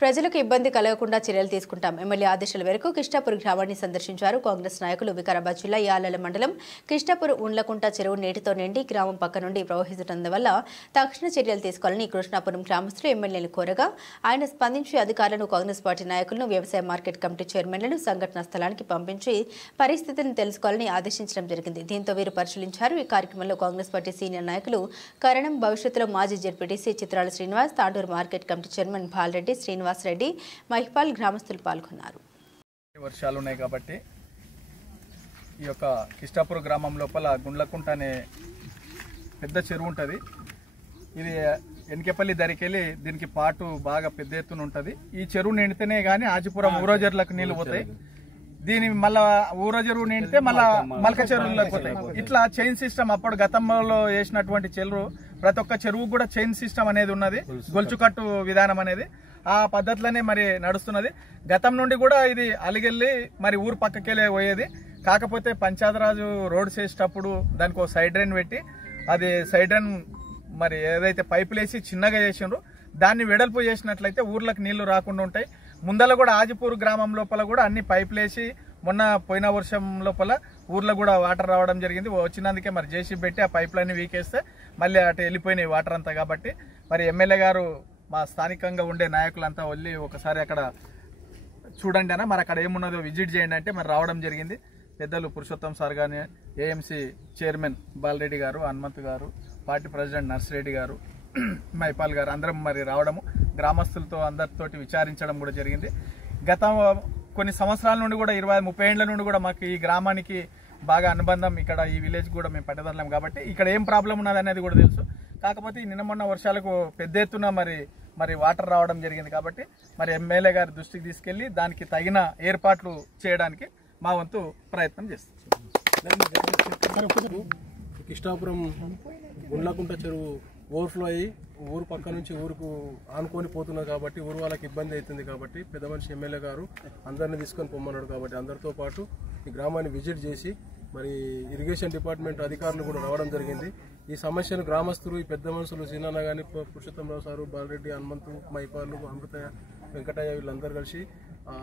ప్రజలకు ఇబ్బంది కలగకుండా చర్యలు తీసుకుంటాం. ఎమ్మెల్యే ఆదేశాల మేరకు కిష్టాపూర్ గ్రామాన్ని సందర్శించారు కాంగ్రెస్ నాయకులు. వికారాబాద్ జిల్లా యాలల మండలం కిష్టాపూర్ ఉండ్లకుంట చెరువు నీటితో నిండి గ్రామం పక్క నుండి ప్రవహిస్తుండటం తక్షణ చర్యలు తీసుకోవాలని కృష్ణాపురం గ్రామస్తులు ఎమ్మెల్యేలు కోరగా ఆయన స్పందించి అధికారులను, కాంగ్రెస్ పార్టీ నాయకులను, వ్యవసాయ మార్కెట్ కమిటీ చైర్మన్లను సంఘటనా స్థలానికి పంపించి పరిస్థితిని తెలుసుకోవాలని ఆదేశించడం జరిగింది. దీంతో వీరు పరిశీలించారు. ఈ కార్యక్రమంలో కాంగ్రెస్ పార్టీ సీనియర్ నాయకులు కరణం, భవిష్యత్తులో మాజీ జెడ్పీటీసీ చిత్రాల Srinivas, Tandur market committee chairman Bala Reddy, Srinivas Reddy, Mahipal గ్రామస్తులు పాల్గొన్నారు. వర్షాలు ఉన్నాయి కాబట్టి ఈ యొక్క కిష్టాపూర్ గ్రామం లోపల గుండ్లకుంట అనే పెద్ద చెరువు ఉంటుంది. ఇది ఎన్కేపల్లి దరికెళ్ళి దీనికి పాటు బాగా పెద్ద ఎత్తున ఉంటుంది. ఈ చెరువు నిండితేనే కానీ ఆజిపురం ఊరోజర్లకు నీళ్లు పోతాయి. దీని మళ్ళా ఊరోజరువు నిండితే మళ్ళా మల్క చెరువులకు పోతాయి. ఇట్లా చైన్ సిస్టమ్ అప్పుడు గతంలో వేసినటువంటి చెరువు ప్రతి ఒక్క చెరువు కూడా చైన్ సిస్టమ్ అనేది ఉన్నది, గొలుచుకట్టు విధానం అనేది ఆ పద్ధతిలోనే మరి నడుస్తున్నది. గతం నుండి కూడా ఇది అలిగెళ్ళి మరి ఊరు పక్కకెళ్ళి పోయేది. కాకపోతే పంచాయతీరాజు రోడ్ చేసేటప్పుడు దానికి ఒక సైడ్ డ్రైన్ పెట్టి అది సైడ్ డ్రైన్ మరి ఏదైతే పైపులు వేసి చిన్నగా చేసిండ్రో దాన్ని వెడల్పు చేసినట్లయితే ఊర్లకు నీళ్లు రాకుండా ఉంటాయి. ముందల కూడా ఆజిపూర్ గ్రామం లోపల కూడా అన్ని పైపులు వేసి మొన్న పోయిన వర్షం లోపల ఊర్లో కూడా వాటర్ రావడం జరిగింది. వచ్చినందుకే మరి జేసీబీ పెట్టి ఆ పైపులన్నీ వీకేస్తే మళ్ళీ అటు వెళ్ళిపోయినాయి వాటర్ అంతా. కాబట్టి మరి ఎమ్మెల్యే గారు మా స్థానికంగా ఉండే నాయకులంతా వెళ్ళి ఒకసారి అక్కడ చూడండి అన్న, మరి అక్కడ ఏమున్నదో విజిట్ చేయండి అంటే మరి రావడం జరిగింది. పెద్దలు పురుషోత్తం సార్ కానీ, ఏఎంసీ చైర్మన్ బాలరెడ్డి గారు, హనుమంత్ గారు, పార్టీ ప్రెసిడెంట్ నర్సిరెడ్డి గారు, మైపాల్ గారు అందరం మరి రావడము, గ్రామస్తులతో అందరితోటి విచారించడం కూడా జరిగింది. గత కొన్ని సంవత్సరాల నుండి కూడా 20-30 ఏళ్ల నుండి కూడా మాకు ఈ గ్రామానికి బాగా అనుబంధం. ఇక్కడ ఈ విలేజ్ కూడా మేము పట్టదలం కాబట్టి ఇక్కడ ఏం ప్రాబ్లం ఉన్నది అనేది కూడా తెలుసు. కాకపోతే నిన్న మొన్న వర్షాలకు పెద్ద ఎత్తున మరి వాటర్ రావడం జరిగింది. కాబట్టి మరి ఎమ్మెల్యే గారి దృష్టికి తీసుకెళ్లి దానికి తగిన ఏర్పాట్లు చేయడానికి మా వంతు ప్రయత్నం చేస్తాం. కిష్టాపురం గుండ్లకుంట చెరువు ఓవర్ఫ్లో అయ్యి ఊరు పక్క నుంచి ఊరుకు ఆనుకొని పోతున్నారు కాబట్టి ఊరు వాళ్ళకి ఇబ్బంది అవుతుంది. కాబట్టి పెద్ద మనిషి ఎమ్మెల్యే గారు అందరినీ తీసుకొని పొమ్మన్నాడు. కాబట్టి అందరితో పాటు ఈ గ్రామాన్ని విజిట్ చేసి మరి ఇరిగేషన్ డిపార్ట్మెంట్ అధికారులు కూడా రావడం జరిగింది. ఈ సమస్యను గ్రామస్తులు, ఈ పెద్ద మనుషులు సీనన్న కానీ, పురుషోత్తమరావు సారు, బాలరెడ్డి, హనుమంతు, మైపాలు, అమృతయ్య, వెంకటయ్య వీళ్ళందరూ కలిసి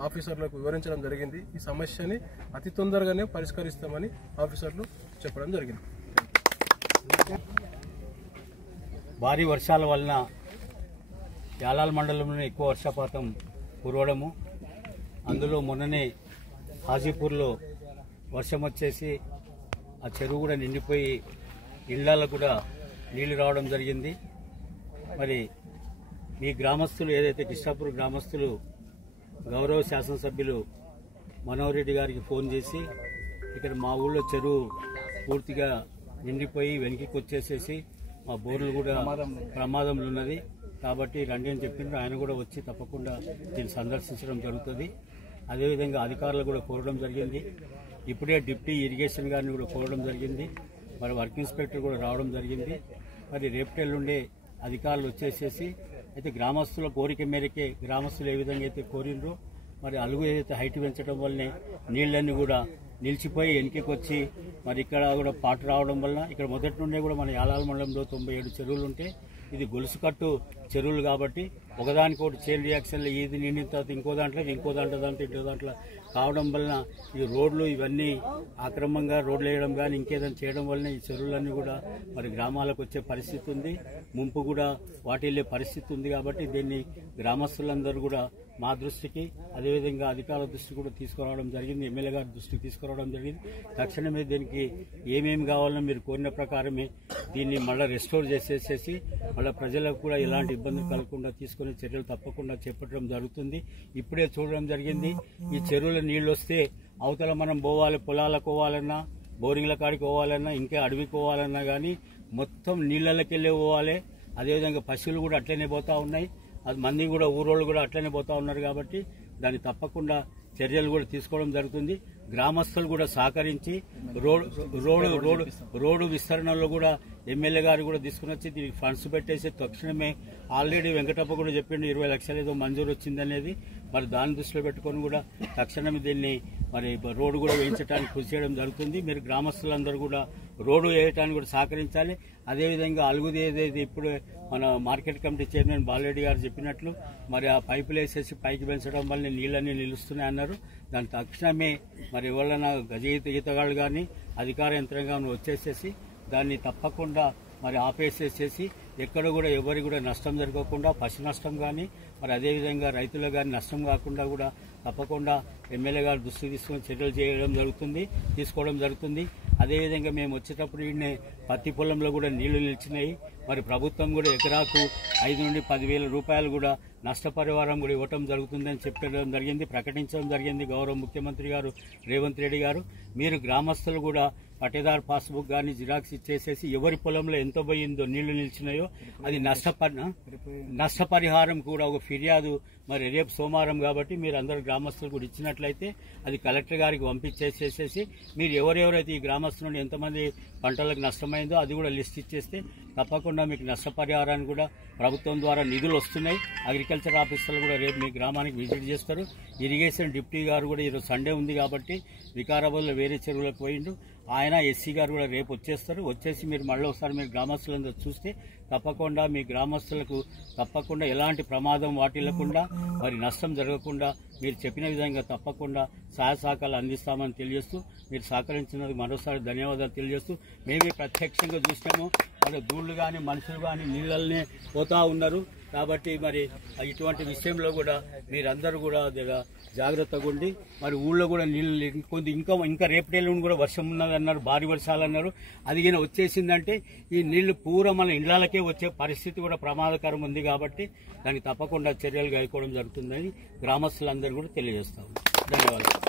ఆఫీసర్లకు వివరించడం జరిగింది. ఈ సమస్యని అతి తొందరగానే పరిష్కరిస్తామని ఆఫీసర్లు చెప్పడం జరిగింది. భారీ వర్షాల వలన యాలాల మండలంలో ఎక్కువ వర్షపాతం కురవడము, అందులో మొన్ననే హాజీపూర్లో వర్షం వచ్చేసి ఆ చెరువు కూడా నిండిపోయి ఇళ్లలో కూడా నీళ్లు రావడం జరిగింది. మరి మీ గ్రామస్తులు ఏదైతే కిష్టాపూర్ గ్రామస్తులు గౌరవ శాసనసభ్యులు మనోహర్ రెడ్డి గారికి ఫోన్ చేసి ఇక్కడ మా ఊళ్ళో చెరువు పూర్తిగా నిండిపోయి వెనక్కి వచ్చేసేసి మా బోర్లు కూడా ప్రమాదంలో ఉన్నది కాబట్టి రండి అని చెప్పిండ్రు. ఆయన కూడా వచ్చి తప్పకుండా దీన్ని సందర్శించడం జరుగుతుంది. అదేవిధంగా అధికారులు కూడా కోరడం జరిగింది. ఇప్పుడే డిప్యూటీ ఇరిగేషన్ గారిని కూడా కోరడం జరిగింది. మరి వర్క్ ఇన్స్పెక్టర్ కూడా రావడం జరిగింది. మరి రేపటెల్లుండే అధికారులు వచ్చేసేసి అయితే గ్రామస్తుల కోరిక మేరకే గ్రామస్తులు ఏ విధంగా అయితే కోరిండ్రో మరి అలుగు ఏదైతే హైట్ పెంచడం వల్లనే నీళ్ళన్నీ కూడా నిలిచిపోయి వెనక్కి వచ్చి మరి ఇక్కడ కూడా పాటు రావడం వలన ఇక్కడ మొదటి నుండే కూడా మన యాలాల మండలంలో 97 చెరువులు ఉంటే ఇది గొలుసుకట్టు చెరువులు కాబట్టి ఒకదానికొకటి చైన్ రియాక్షన్లో ఇది నిండిన తర్వాత ఇంకో దాంట్లో కావడం వలన ఈ రోడ్లు ఇవన్నీ ఆక్రమంగా రోడ్లు వేయడం కానీ ఇంకేదైనా చేయడం వలన ఈ చెరువులన్నీ కూడా మరి గ్రామాలకు వచ్చే పరిస్థితి ఉంది, ముంపు కూడా వాటి వెళ్ళే పరిస్థితి ఉంది. కాబట్టి దీన్ని గ్రామస్తులందరూ కూడా మా దృష్టికి అదేవిధంగా అధికారుల దృష్టికి కూడా తీసుకురావడం జరిగింది, ఎమ్మెల్యే గారి దృష్టికి తీసుకురావడం జరిగింది. తక్షణమే దీనికి ఏమేమి కావాలో మీరు కోరిన ప్రకారమే దీన్ని మళ్ళీ రెస్టోర్ చేసేసేసి మళ్ళీ ప్రజలకు కూడా ఎలాంటి ఇబ్బందులు కలగకుండా తీసుకునే చర్యలు తప్పకుండా చేపట్టడం జరుగుతుంది. ఇప్పుడే చూడడం జరిగింది, ఈ చెరువుల నీళ్లు వస్తే అవతల మనం పోవాలి, పొలాలకు పోవాలన్నా, బోరింగ్ల కాడికి పోవాలన్నా, ఇంకా అడవికి పోవాలన్నా కానీ మొత్తం నీళ్ళకి వెళ్ళే పోవాలి. అదేవిధంగా పశువులు కూడా అట్లనే పోతా ఉన్నాయి, అది మంది కూడా ఊరోళ్ళు కూడా అట్లనే పోతా ఉన్నారు. కాబట్టి దాన్ని తప్పకుండా చర్యలు కూడా తీసుకోవడం జరుగుతుంది. గ్రామస్తులు కూడా సహకరించి రోడ్డు విస్తరణలో కూడా ఎమ్మెల్యే గారు కూడా తీసుకుని వచ్చి దీనికి ఫండ్స్ పెట్టేసి తక్షణమే ఆల్రెడీ వెంకటప్ప కూడా చెప్పిండు 20 లక్షలు ఏదో మంజూరు వచ్చిందనేది. మరి దాన్ని దృష్టిలో పెట్టుకొని కూడా తక్షణమే దీన్ని మరి రోడ్డు కూడా వేయించడానికి కృషి చేయడం జరుగుతుంది. మీరు గ్రామస్తులందరూ కూడా రోడ్డు వేయడానికి కూడా సహకరించాలి. అదేవిధంగా అలుగుది ఏదైతే ఇప్పుడు మన మార్కెట్ కమిటీ చైర్మన్ బాలరెడ్డి గారు చెప్పినట్లు మరి ఆ పైపులు వేసేసి పైకి పెంచడం వల్ల నీళ్ళన్నీ నిలుస్తున్నాయి అన్నారు. దాని తక్షణమే మరి ఎవరైనా ఈతగాళ్ళు కానీ అధికార యంత్రాంగం వచ్చేసేసి దాన్ని తప్పకుండా మరి ఆపేసేసేసి ఎక్కడ కూడా ఎవరి కూడా నష్టం జరగకుండా పశు నష్టం కానీ మరి అదేవిధంగా రైతులకు కానీ నష్టం కాకుండా కూడా తప్పకుండా ఎమ్మెల్యే గారు దృష్టి తీసుకుని చర్యలు తీసుకోవడం జరుగుతుంది. అదేవిధంగా మేము వచ్చేటప్పుడు ఈయన పత్తి పొలంలో కూడా నీళ్లు నిలిచినాయి. మరి ప్రభుత్వం కూడా ఎకరాకు 5 నుండి 10,000 రూపాయలు కూడా నష్టపరిహారం కూడా ఇవ్వటం జరుగుతుందని చెప్పడం జరిగింది, ప్రకటించడం జరిగింది గౌరవ ముఖ్యమంత్రి గారు రేవంత్ రెడ్డి గారు. మీరు గ్రామస్తులు కూడా పట్టేదారు పాస్బుక్ కానీ జిరాక్స్ ఇచ్చేసేసి ఎవరి పొలంలో ఎంత పోయిందో నీళ్లు నిలిచినాయో అది నష్టపరిహారం కూడా ఒక ఫిర్యాదు మరి రేపు సోమవారం కాబట్టి మీరు అందరు గ్రామస్తులు కూడా ఇచ్చినట్లయితే అది కలెక్టర్ గారికి పంపించేసేసి మీరు ఎవరెవరైతే ఈ గ్రామస్తుల నుండి ఎంతమంది పంటలకు నష్టమైందో అది కూడా లిస్ట్ ఇచ్చేస్తే తప్పకుండా మీకు నష్టపరిహారాన్ని కూడా ప్రభుత్వం ద్వారా నిధులు వస్తున్నాయి. అగ్రికల్చర్ ఆఫీసర్లు కూడా రేపు మీ గ్రామానికి విజిట్ చేస్తారు. ఇరిగేషన్ డిప్యూటీ గారు కూడా ఈరోజు సండే ఉంది కాబట్టి వికారాబాద్లో వేరే చెరువులకు పోయిండు. ఆయన ఎస్సీ గారు కూడా రేపు వచ్చేస్తారు. వచ్చేసి మీరు మళ్ళీ ఒకసారి మీరు గ్రామస్తులందరూ చూస్తే తప్పకుండా మీ గ్రామస్తులకు తప్పకుండా ఎలాంటి ప్రమాదం వాటిల్లకుండా మరి నష్టం జరగకుండా మీరు చెప్పిన విధంగా తప్పకుండా సహాయ సహకారాలు అందిస్తామని తెలియజేస్తూ మీరు సహకరించినందుకు మరోసారి ధన్యవాదాలు తెలియజేస్తూ మేమే ప్రత్యక్షంగా చూసినాము. వాళ్ళ దూళ్ళు కానీ మనుషులు కానీ నీళ్ళనే పోతా ఉన్నారు. కాబట్టి మరి ఇటువంటి విషయంలో కూడా మీరందరూ కూడా జాగ్రత్తగా ఉండి మరి ఊళ్ళో కూడా నీళ్ళు ఇంకా రేపటి కూడా వర్షం ఉన్నదన్నారు, భారీ వర్షాలు అన్నారు. అది కానీ వచ్చేసిందంటే ఈ నీళ్లు పూర్వం మన ఇండ్లకే వచ్చే పరిస్థితి కూడా ప్రమాదకరం ఉంది. కాబట్టి దానికి తప్పకుండా చర్యలు కైకోవడం జరుగుతుందని గ్రామస్తులందరూ కూడా తెలియజేస్తాము. ధన్యవాదాలు.